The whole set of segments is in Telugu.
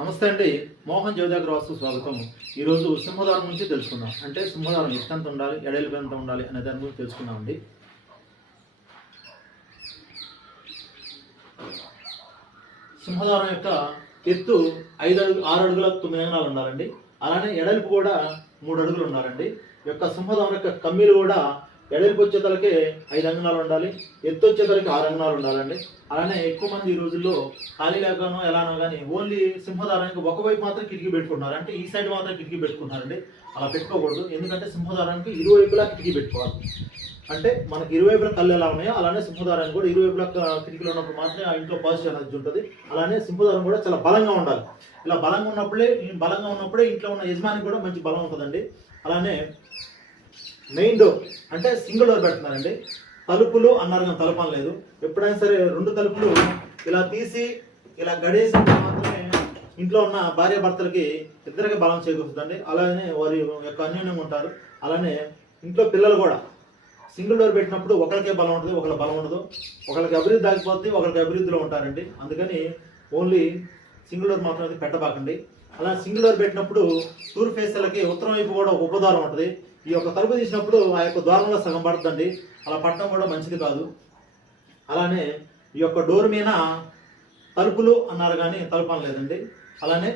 నమస్తే అండి. మోహన్ జోదాగర్ వాస్తు స్వాగతం. ఈరోజు సింహదారం నుంచి తెలుసుకుందాం. అంటే సింహదారం ఎత్తెంత ఉండాలి ఎడలు ఎంత ఉండాలి అనే దాని గురించి తెలుసుకుందాం అండి సింహదారం యొక్క ఎత్తు ఐదు అడుగు ఆరు అడుగుల తొమ్మిది అంగనాలు ఉండాలండి. అలానే ఎడల్పు కూడా మూడు అడుగులు ఉండాలండి. యొక్క సింహదారం యొక్క కమ్మీలు కూడా ఎడల్పు వచ్చేతలకి ఐదు అంగనాలు ఉండాలి ఎత్తు వచ్చేతలకి ఆరు అంగనాలు ఉండాలండి. అలానే ఎక్కువ మంది ఈ రోజుల్లో ఖాళీ లేకనో ఎలానో కానీ ఓన్లీ సింహదారానికి ఒకవైపు మాత్రం కిటికీ పెట్టుకున్నారు అంటే ఈ సైడ్ మాత్రం కిటికీ పెట్టుకున్నారండి అలా పెట్టుకోకూడదు. ఎందుకంటే సింహదారానికి ఇరువైపులా కిటికీ పెట్టుకోవాలి. అంటే మనకి ఇరువైపులా కళ్ళు ఎలా ఉన్నాయో అలానే సింహదారానికి కూడా ఇరువైపులా కిటికీలు ఉన్నప్పుడు మాత్రమే ఆ ఇంట్లో పాజిటివ్ ఎనర్జీ ఉంటుంది. అలానే సింహదారం కూడా చాలా బలంగా ఉండాలి. ఇలా బలంగా ఉన్నప్పుడే బలంగా ఉన్నప్పుడే ఇంట్లో ఉన్న యజమానికి కూడా మంచి బలం ఉంటుందండి. అలానే మెయిన్ డోర్ అంటే సింగిల్ డోర్ పెడుతున్నారండి. తలుపులు అన్నారు కానీ తలుపు అనలేదు ఎప్పుడైనా సరే రెండు తలుపులు ఇలా తీసి ఇలా గడేసి మాత్రమే ఇంట్లో ఉన్న భార్య భర్తలకి ఇద్దరికి బలం చేకూరుతుందండి. అలానే వారి యొక్క అన్యోన్యంగా ఉంటారు. అలానే ఇంట్లో పిల్లలు కూడా సింగిల్ డోర్ పెట్టినప్పుడు ఒకరికే బలం ఉంటుంది ఒకరి బలం ఉండదు. ఒకరికి అభివృద్ధి ఆగిపోద్ది ఒకరికి అభివృద్ధిలో ఉంటారండి. అందుకని ఓన్లీ సింగిల్ డోర్ మాత్రం అయితే పెట్టబాకండి. అలా సింగిల్ డోర్ పెట్టినప్పుడు టూర్ ఫేసర్లకి ఉత్తరం వైపు కూడా ఒక ఉపదారం ఉంటుంది. ఈ యొక్క తలుపు తీసినప్పుడు ఆ యొక్క ద్వారంలో సగం పడుతుంది అలా పట్టడం కూడా మంచిది కాదు. అలానే ఈ యొక్క డోర్ మీద తలుపులు అన్నారు కానీ తలుపు అనలేదండి. అలానే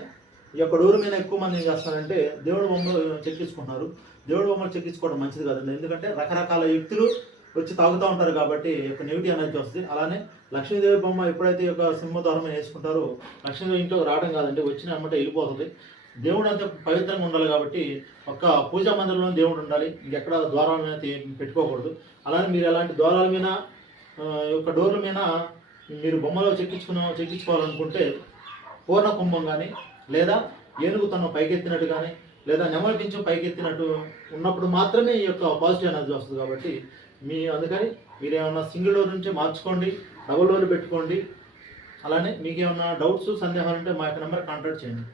ఈ యొక్క డోర్ మీద ఎక్కువ మంది ఏం చేస్తారంటే దేవుడు బొమ్మలు చెక్కించుకుంటున్నారు. దేవుడు బొమ్మలు చెక్కించుకోవడం మంచిది కాదండి. ఎందుకంటే రకరకాల వ్యక్తులు వచ్చి తాగుతూ ఉంటారు కాబట్టి యొక్క నెగిటివ్ అనేది వస్తుంది. అలానే లక్ష్మీదేవి బొమ్మ ఎప్పుడైతే ఈ యొక్క సింహద్వారం వేసుకుంటారో లక్ష్మీదేవి ఇంట్లోకి రావడం కాదండి. వచ్చిన అమ్మట వెళ్ళిపోతుంది. దేవుడు అంతే పవిత్రంగా ఉండాలి కాబట్టి ఒక్క పూజా మందిరంలో దేవుడు ఉండాలి. ఇంకెక్కడ ద్వారాల మీద పెట్టుకోకూడదు. అలానే మీరు ఎలాంటి ద్వారాల మీద యొక్క డోర్ల మీద మీరు బొమ్మలో చెక్కించుకున్న చెక్కించుకోవాలనుకుంటే పూర్ణ కుంభం కానీ లేదా ఏనుగు తను పైకెత్తినట్టు కానీ లేదా నెమలి పింఛం పైకెత్తినట్టు ఉన్నప్పుడు మాత్రమే ఈ యొక్క పాజిటివ్ ఎనర్జీ వస్తుంది కాబట్టి మీ అందుకని మీరు ఏమన్నా సింగిల్ డోర్ నుంచి మార్చుకోండి డబుల్ డోర్ పెట్టుకోండి. అలానే మీకు ఏమన్నా డౌట్స్ సందేహాలు ఉంటే మా యొక్క నెంబర్ కాంటాక్ట్ చేయండి.